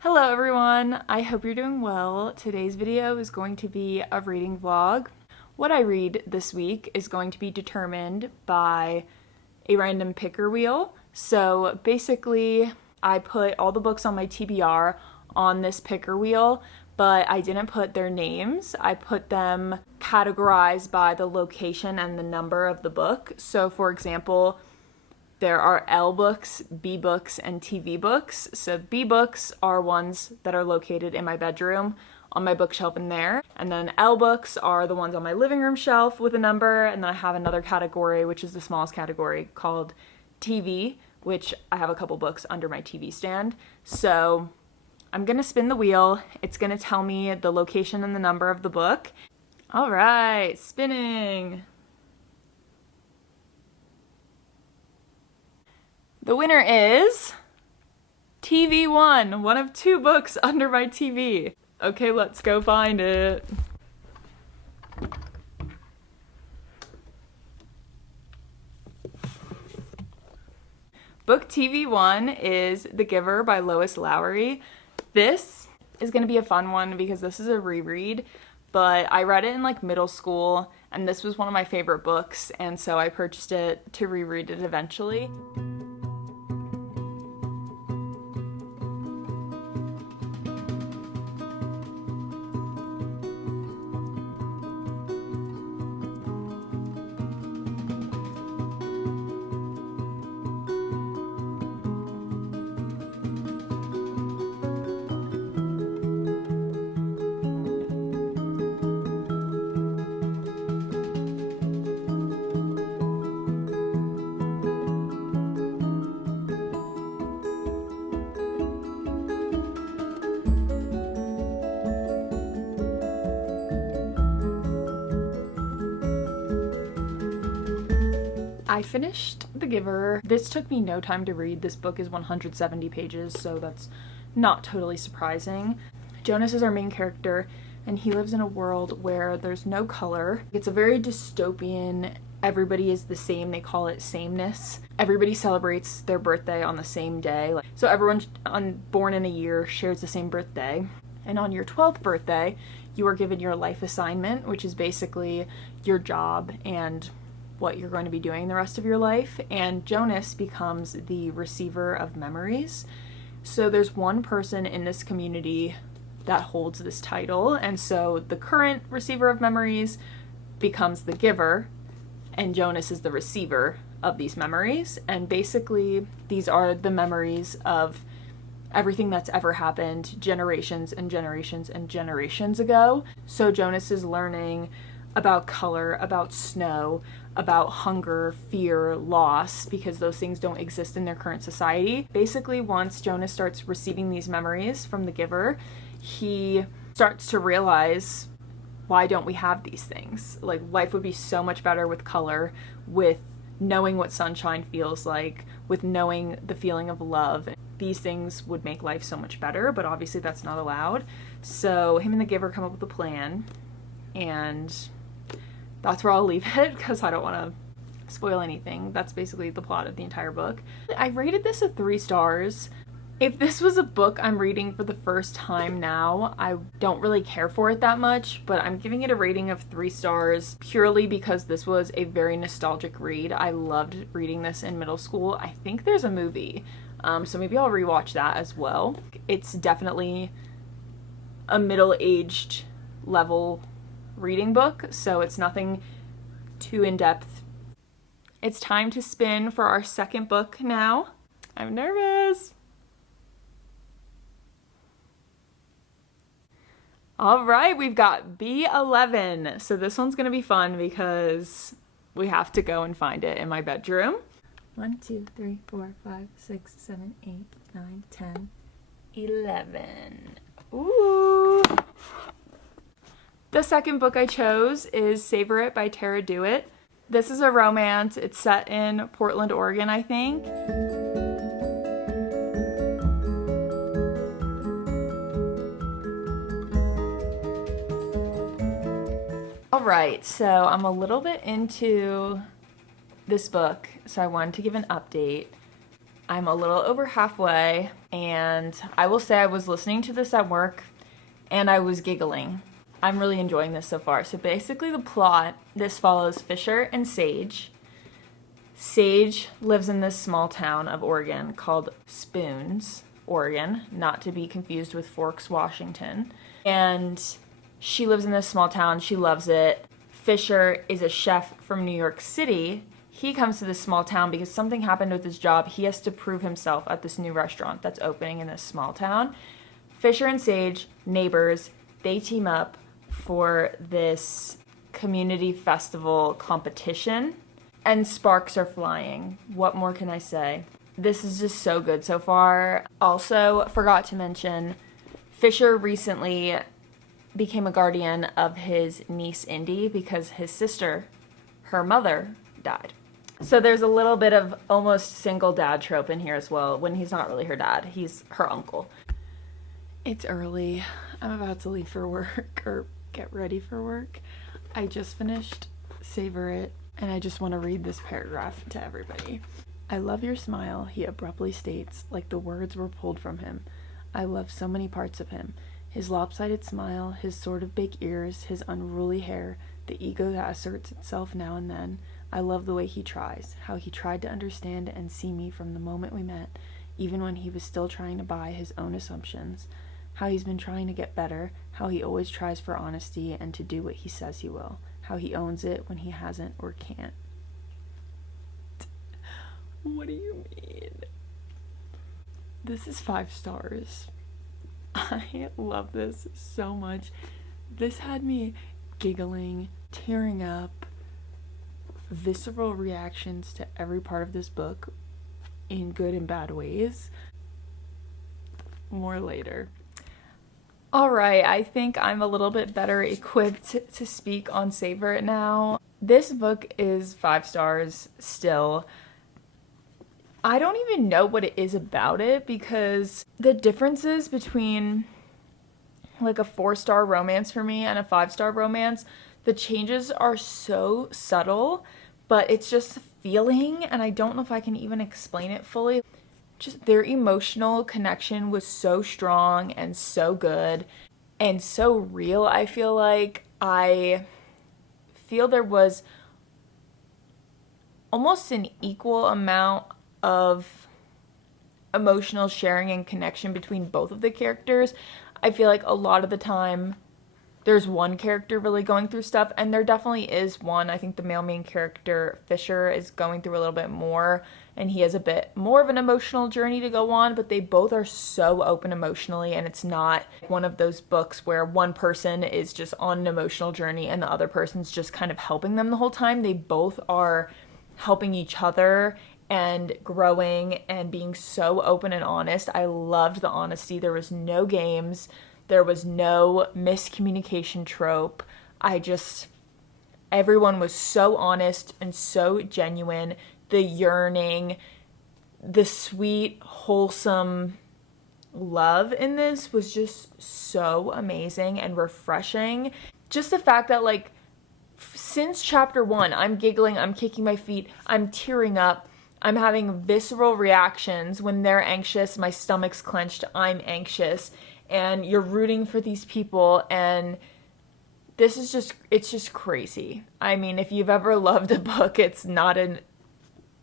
Hello everyone, I hope you're doing well. Today's video is going to be a reading vlog. What I read this week is going to be determined by a random picker wheel. So basically, I put all the books on my TBR on this picker wheel, but I didn't put their names. I put them categorized by the location and the number of the book. So for example, there are L books, B books, and TV books. So B books are ones that are located in my bedroom on my bookshelf in there. And then L books are the ones on my living room shelf with a number. And then I have another category, which is the smallest category, called TV, which I have a couple books under my TV stand. So I'm gonna spin the wheel. It's gonna tell me the location and the number of the book. All right, spinning. The winner is TV1, one of two books under my TV. Okay, let's go find it. Book TV1 is The Giver by Lois Lowry. This is gonna be a fun one because this is a reread, but I read it in like middle school and this was one of my favorite books, and so I purchased it to reread it eventually. I finished The Giver. This took me no time to read. This book is 170 pages, so that's not totally surprising. Jonas is our main character, and he lives in a world where there's no color. It's a very dystopian, everybody is the same, they call it sameness. Everybody celebrates their birthday on the same day. So everyone born in a year shares the same birthday. And on your 12th birthday, you are given your life assignment, which is basically your job and what you're going to be doing the rest of your life, and Jonas becomes the receiver of memories. So there's one person in this community that holds this title, and so the current receiver of memories becomes the giver, and Jonas is the receiver of these memories. And basically these are the memories of everything that's ever happened generations and generations and generations ago. So Jonas is learning about color, about snow, about hunger, fear, loss, because those things don't exist in their current society. Basically, once Jonas starts receiving these memories from the giver, he starts to realize, why don't we have these things? Like, life would be so much better with color, with knowing what sunshine feels like, with knowing the feeling of love. These things would make life so much better, but obviously that's not allowed. So him and the giver come up with a plan, and that's where I'll leave it because I don't want to spoil anything. That's basically the plot of the entire book. I rated this a 3 stars. If this was a book I'm reading for the first time now, I don't really care for it that much, but I'm giving it a rating of 3 stars purely because this was a very nostalgic read. I loved reading this in middle school. I think there's a movie, so maybe I'll rewatch that as well. It's definitely a middle-aged level reading book, so it's nothing too in-depth. It's time to spin for our second book now. I'm nervous. All right, we've got B11. So this one's gonna be fun because we have to go and find it in my bedroom. 1, 2, 3, 4, 5, 6, 7, 8, 9, 10, 11. Ooh. The second book I chose is Savor It by Tara Dewitt. This is a romance. It's set in Portland, Oregon, I think. All right, so I'm a little bit into this book, so I wanted to give an update. I'm a little over halfway, and I will say I was listening to this at work and I was giggling. I'm really enjoying this so far. So basically the plot, this follows Fisher and Sage. Sage lives in this small town of Oregon called Spoons, Oregon, not to be confused with Forks, Washington. And she lives in this small town. She loves it. Fisher is a chef from New York City. He comes to this small town because something happened with his job. He has to prove himself at this new restaurant that's opening in this small town. Fisher and Sage, neighbors, they team up for this community festival competition, and sparks are flying. What more can I say? This is just so good so far. Also, forgot to mention, Fisher recently became a guardian of his niece Indy because his sister, her mother, died. So there's a little bit of almost single dad trope in here as well, when he's not really her dad, he's her uncle. It's early. I'm about to leave for work, or get ready for work. I just finished Savor It, and I just want to read this paragraph to everybody. I love your smile, he abruptly states, like the words were pulled from him. I love so many parts of him. His lopsided smile, his sort of big ears, his unruly hair, the ego that asserts itself now and then. I love the way he tries, how he tried to understand and see me from the moment we met, even when he was still trying to buy his own assumptions. How he's been trying to get better, how he always tries for honesty and to do what he says he will, how he owns it when he hasn't or can't. What do you mean? This is 5 stars. I love this so much. This had me giggling, tearing up, visceral reactions to every part of this book in good and bad ways. More later. Alright, I think I'm a little bit better equipped to speak on Savor It now. This book is 5 stars still. I don't even know what it is about it, because the differences between like a 4-star romance for me and a 5-star romance, the changes are so subtle, but it's just a feeling, and I don't know if I can even explain it fully. Just their emotional connection was so strong and so good and so real. I feel there was almost an equal amount of emotional sharing and connection between both of the characters. I feel like a lot of the time there's one character really going through stuff, and there definitely is one. I think the male main character, Fisher, is going through a little bit more, and he has a bit more of an emotional journey to go on, but they both are so open emotionally, and it's not one of those books where one person is just on an emotional journey and the other person's just kind of helping them the whole time. They both are helping each other and growing and being so open and honest. I loved the honesty. There was no games. There was no miscommunication trope. Everyone was so honest and so genuine. The yearning, the sweet, wholesome love in this was just so amazing and refreshing. Just the fact that, like, since chapter 1, I'm giggling, I'm kicking my feet, I'm tearing up, I'm having visceral reactions. When they're anxious, my stomach's clenched, I'm anxious. And you're rooting for these people, and it's just crazy. I mean, if you've ever loved a book, it's not an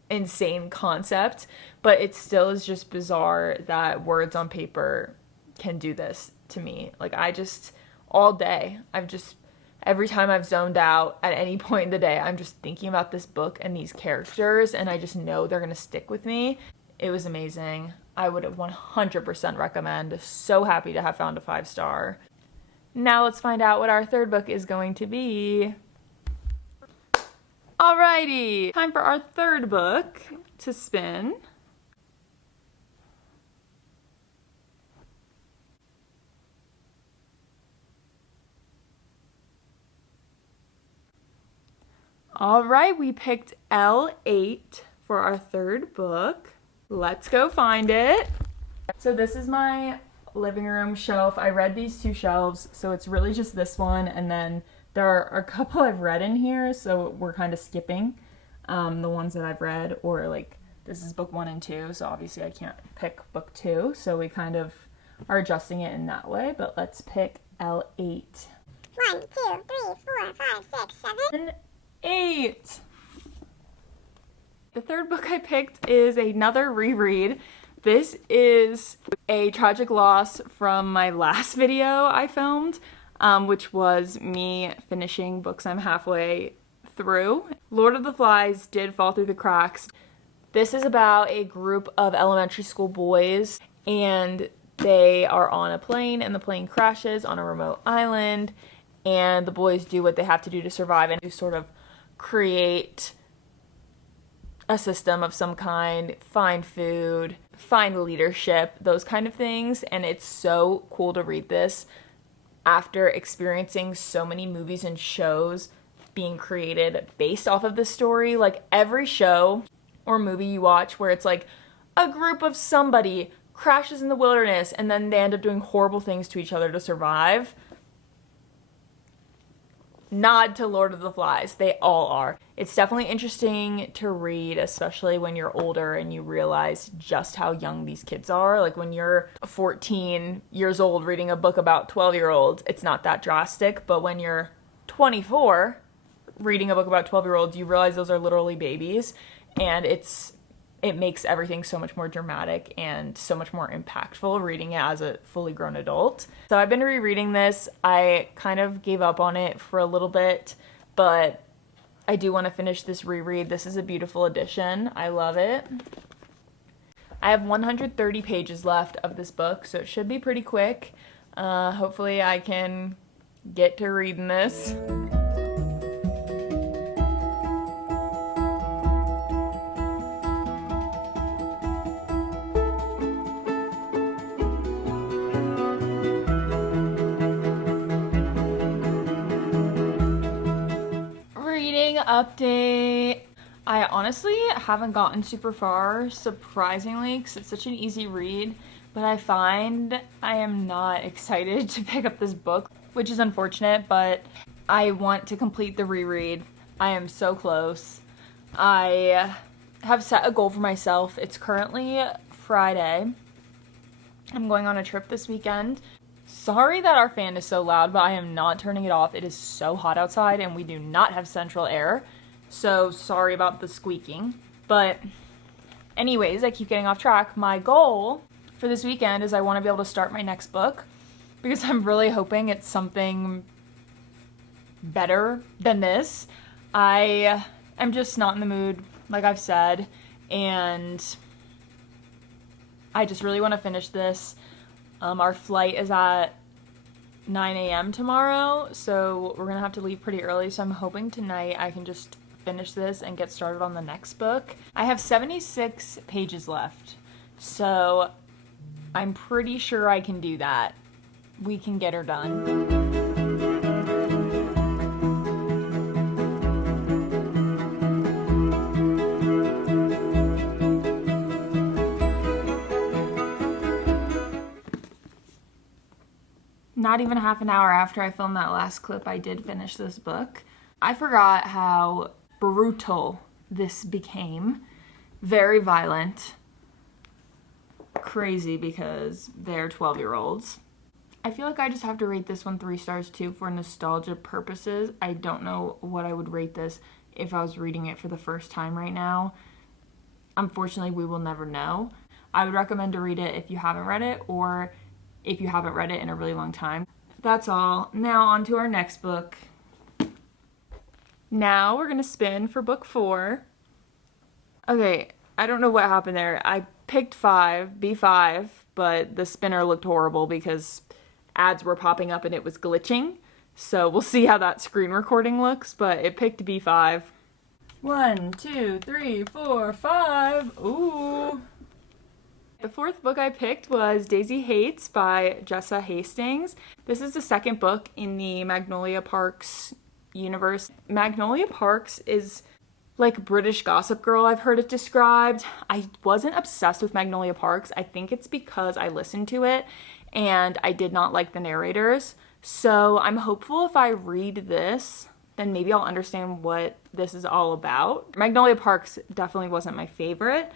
insane concept, but it still is just bizarre that words on paper can do this to me. Like, all day, every time I've zoned out at any point in the day, I'm just thinking about this book and these characters, and I just know they're gonna stick with me. It was amazing. I would 100% recommend. So happy to have found a 5-star. Now let's find out what our third book is going to be. Alrighty, time for our third book to spin. Alright, we picked L8 for our third book. Let's go find it. So this is my living room shelf. I read these 2 shelves, so it's really just this one, and then there are a couple I've read in here, so we're kind of skipping the ones that I've read, or like This is book 1 and 2, so obviously I can't pick book 2, so we kind of are adjusting it in that way, but let's pick L8. 1, 2, 3, 4, 5, 6, 7, 8. The third book I picked is another reread. This is a tragic loss from my last video I filmed, which was me finishing books I'm halfway through. Lord of the Flies did fall through the cracks. This is about a group of elementary school boys, and they are on a plane, and the plane crashes on a remote island, and the boys do what they have to do to survive and to sort of create a system of some kind, find food, find leadership, those kind of things. And it's so cool to read this after experiencing so many movies and shows being created based off of this story. Like every show or movie you watch where it's like a group of somebody crashes in the wilderness and then they end up doing horrible things to each other to survive. Nod to Lord of the Flies. They all are. It's definitely interesting to read, especially when you're older and you realize just how young these kids are. Like when you're 14 years old reading a book about 12-year-olds, it's not that drastic. But when you're 24 reading a book about 12-year-olds, you realize those are literally babies. And it makes everything so much more dramatic and so much more impactful reading it as a fully grown adult. So I've been rereading this. I kind of gave up on it for a little bit, but I do want to finish this reread. This is a beautiful edition. I love it. I have 130 pages left of this book, so it should be pretty quick. Hopefully I can get to reading this. Update. I honestly haven't gotten super far, surprisingly, because it's such an easy read, but I find I am not excited to pick up this book, which is unfortunate, but I want to complete the reread. I am so close. I have set a goal for myself. It's currently Friday. I'm going on a trip this weekend. Sorry that our fan is so loud, but I am not turning it off. It is so hot outside and we do not have central air. So sorry about the squeaking. But anyways, I keep getting off track. My goal for this weekend is I want to be able to start my next book because I'm really hoping it's something better than this. I am just not in the mood, like I've said, and I just really want to finish this. Our flight is at 9 a.m. tomorrow, so we're gonna have to leave pretty early, so I'm hoping tonight I can just finish this and get started on the next book. I have 76 pages left, so I'm pretty sure I can do that. We can get her done. Not even half an hour after I filmed that last clip, I did finish this book. I forgot how brutal this became. Very violent. Crazy because they're 12-year-olds. I feel like I just have to rate this one 3 stars too for nostalgia purposes. I don't know what I would rate this if I was reading it for the first time right now. Unfortunately, we will never know. I would recommend to read it if you haven't read it, or if you haven't read it in a really long time. That's all. Now on to our next book. Now we're gonna spin for book 4. Okay, I don't know what happened there. I picked B5, but the spinner looked horrible because ads were popping up and it was glitching. So we'll see how that screen recording looks, but it picked B5. 1, 2, 3, 4, 5. Ooh. The fourth book I picked was Daisy Hates by Jessa Hastings. This is the second book in the Magnolia Parks universe. Magnolia Parks is like British Gossip Girl, I've heard it described. I wasn't obsessed with Magnolia Parks. I think it's because I listened to it and I did not like the narrators. So I'm hopeful if I read this, then maybe I'll understand what this is all about. Magnolia Parks definitely wasn't my favorite,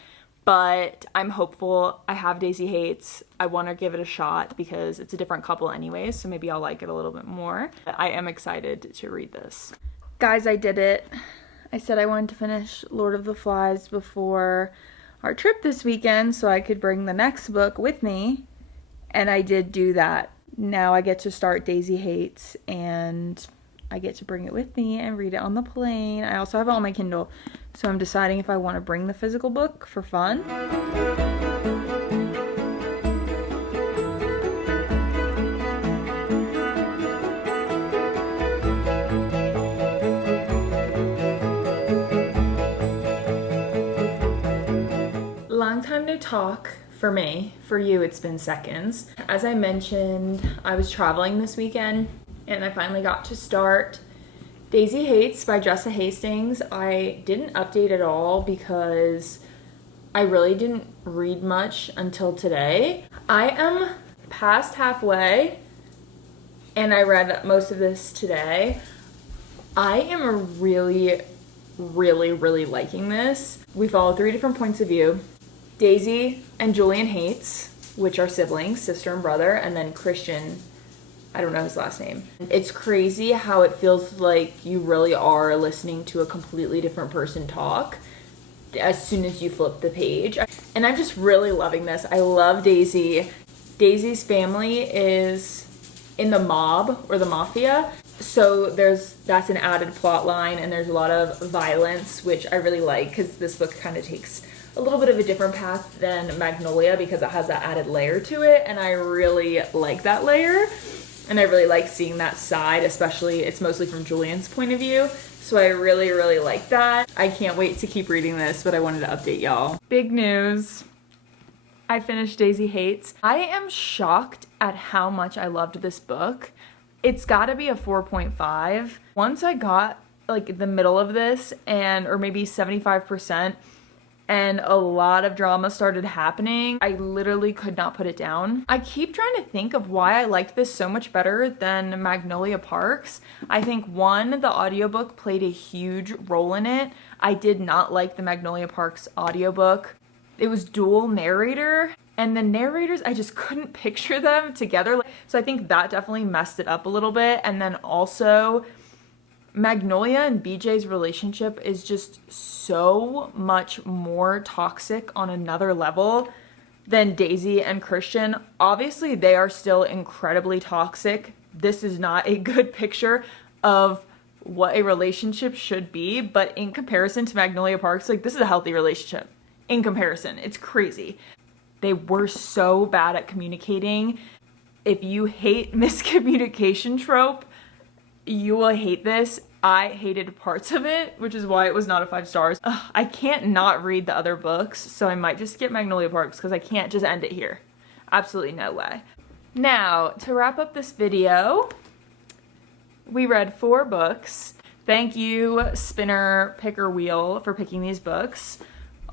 but I'm hopeful. I have Daisy Hates. I want to give it a shot because it's a different couple anyways, so maybe I'll like it a little bit more. I am excited to read this. Guys, I did it. I said I wanted to finish Lord of the Flies before our trip this weekend so I could bring the next book with me, and I did do that. Now I get to start Daisy Hates, and I get to bring it with me and read it on the plane. I also have it on my Kindle, so I'm deciding if I want to bring the physical book for fun. Long time no talk for me. For you, it's been seconds. As I mentioned, I was traveling this weekend, and I finally got to start Daisy Hates by Jessa Hastings. I didn't update at all because I really didn't read much until today. I am past halfway, and I read most of this today. I am really liking this. We follow 3 different points of view. Daisy and Julian Hates, which are siblings, sister and brother, and then Christian, I don't know his last name. It's crazy how it feels like you really are listening to a completely different person talk as soon as you flip the page. And I'm just really loving this. I love Daisy. Daisy's family is in the mob or the mafia. So that's an added plot line, and there's a lot of violence, which I really like because this book kind of takes a little bit of a different path than Magnolia because it has that added layer to it, and I really like that layer, and I really like seeing that side, especially it's mostly from Julian's point of view, so I really like that. I can't wait to keep reading this, but I wanted to update y'all. Big news. I finished Daisy Hates. I am shocked at how much I loved this book. It's gotta be a 4.5. Once I got like the middle of this or maybe 75%, and a lot of drama started happening, I literally could not put it down. I keep trying to think of why I liked this so much better than Magnolia Parks. I think one, the audiobook played a huge role in it. I did not like the Magnolia Parks audiobook. It was dual narrator, and the narrators, I just couldn't picture them together. So I think that definitely messed it up a little bit. And then also, Magnolia and BJ's relationship is just so much more toxic on another level than Daisy and Christian. Obviously, they are still incredibly toxic. This is not a good picture of what a relationship should be, but in comparison to Magnolia Parks, like, this is a healthy relationship. In comparison, it's crazy. They were so bad at communicating. If you hate miscommunication trope, you will hate this. I hated parts of it, which is why it was not a 5 stars. I can't not read the other books, so I might just skip Magnolia Parks because I can't just end it here. Absolutely no way. Now, to wrap up this video, we read 4 books. Thank you, Spinner Picker Wheel, for picking these books.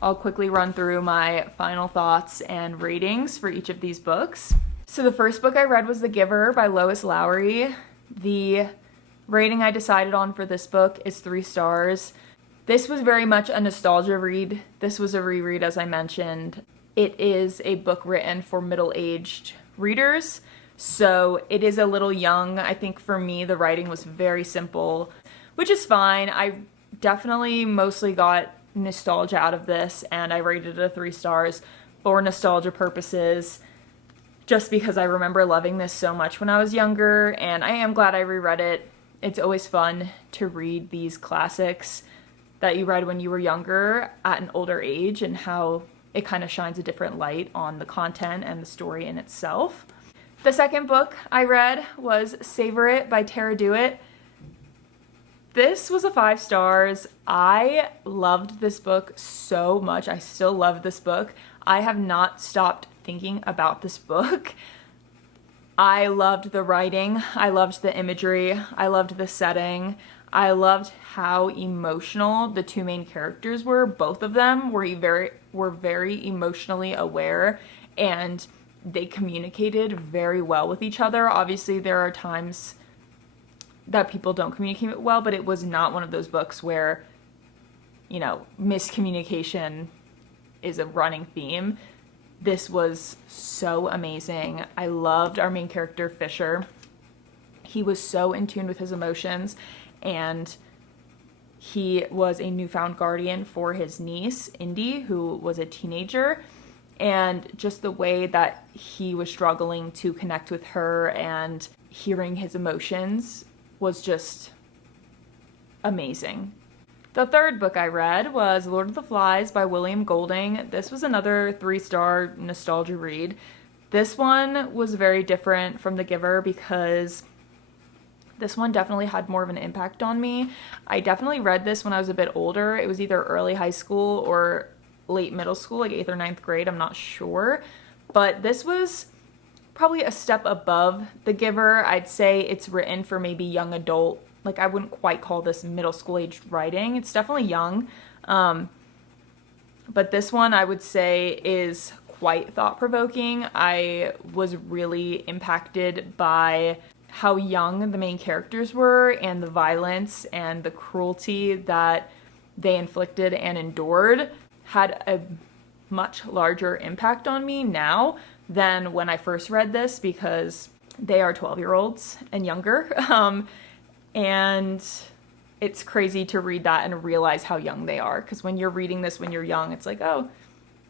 I'll quickly run through my final thoughts and ratings for each of these books. So the first book I read was The Giver by Lois Lowry. The rating I decided on for this book is 3 stars. This was very much a nostalgia read. This was a reread, as I mentioned. It is a book written for middle-aged readers, so it is a little young. I think for me, the writing was very simple, which is fine. I definitely mostly got nostalgia out of this, and I rated it 3 stars for nostalgia purposes, just because I remember loving this so much when I was younger, and I am glad I reread it. It's always fun to read these classics that you read when you were younger at an older age, and how it kind of shines a different light on the content and the story in itself. The second book I read was Savor It by Tara Dewitt. This was a 5 stars. I loved this book so much. I still love this book. I have not stopped thinking about this book. I loved the writing. I loved the imagery. I loved the setting. I loved how emotional the 2 main characters were. Both of them were very emotionally aware, and they communicated very well with each other. Obviously, there are times that people don't communicate well, but it was not one of those books where, you know, miscommunication is a running theme. This was so amazing. I loved our main character, Fisher. He was so in tune with his emotions, and he was a newfound guardian for his niece, Indy, who was a teenager. And just the way that he was struggling to connect with her and hearing his emotions was just amazing. The third book I read was Lord of the Flies by William Golding. This was another 3-star nostalgia read. This one was very different from The Giver because this one definitely had more of an impact on me. I definitely read this when I was a bit older. It was either early high school or late middle school, like 8th or 9th grade, I'm not sure. But this was probably a step above The Giver. I'd say it's written for maybe young adult. Like, I wouldn't quite call this middle school age writing. It's definitely young. But this one I would say is quite thought-provoking. I was really impacted by how young the main characters were and the violence and the cruelty that they inflicted and endured had a much larger impact on me now than when I first read this, because they are 12-year-olds and younger. And it's crazy to read that and realize how young they are, because when you're reading this when you're young, it's like, oh,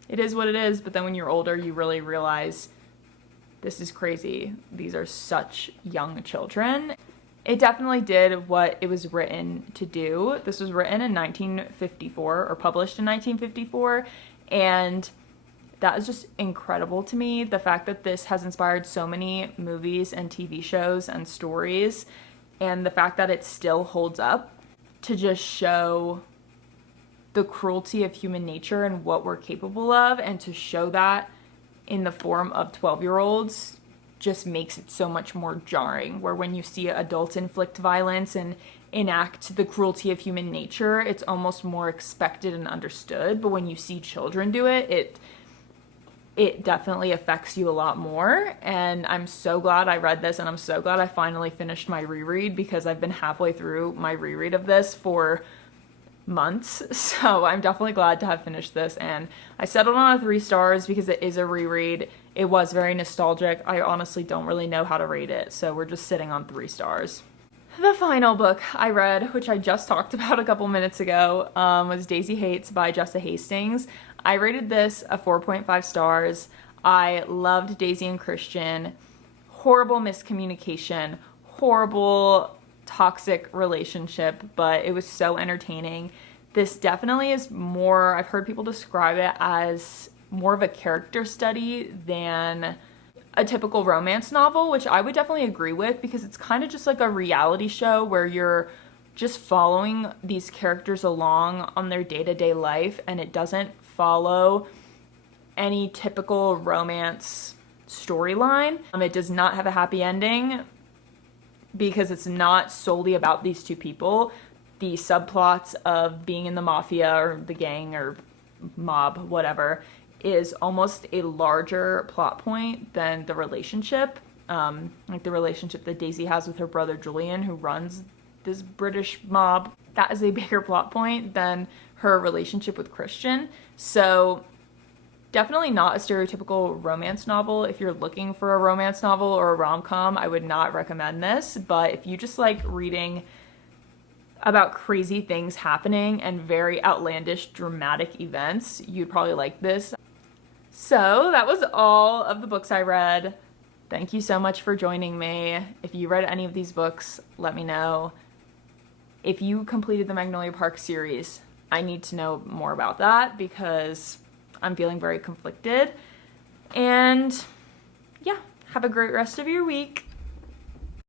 it is what it is. But then when you're older, you really realize this is crazy. These are such young children. It definitely did what it was written to do. This was written in 1954 or published in 1954, and that is just incredible to me. The fact that this has inspired so many movies and TV shows and stories, and the fact that it still holds up to just show the cruelty of human nature and what we're capable of, and to show that in the form of 12-year-olds just makes it so much more jarring, where when you see adults inflict violence and enact the cruelty of human nature, it's almost more expected and understood. But when you see children do it, it definitely affects you a lot more. And I'm so glad I read this, and I'm so glad I finally finished my reread, because I've been halfway through my reread of this for months. So I'm definitely glad to have finished this, and I settled on a 3 stars because it is a reread. It was very nostalgic. I honestly don't really know how to rate it, so we're just sitting on 3 stars. The final book I read, which I just talked about a couple minutes ago, was Daisy Hates by Jessa Hastings. I rated this a 4.5 stars. I loved Daisy and Christian. Horrible miscommunication, horrible toxic relationship, but it was so entertaining. This definitely is more, I've heard people describe it as more of a character study than a typical romance novel, which I would definitely agree with, because it's kind of just like a reality show where you're just following these characters along on their day-to-day life, and it doesn't follow any typical romance storyline. It does not have a happy ending, because it's not solely about these two people. The subplots of being in the mafia or the gang or mob, whatever, is almost a larger plot point than the relationship. Like the relationship that Daisy has with her brother Julian, who runs this British mob. That is a bigger plot point than her relationship with Christian. So definitely not a stereotypical romance novel. If you're looking for a romance novel or a rom-com, I would not recommend this. But if you just like reading about crazy things happening and very outlandish, dramatic events, you'd probably like this. So that was all of the books I read. Thank you so much for joining me. If you read any of these books, let me know. If you completed the Magnolia Park series, I need to know more about that, because I'm feeling very conflicted. And yeah, have a great rest of your week.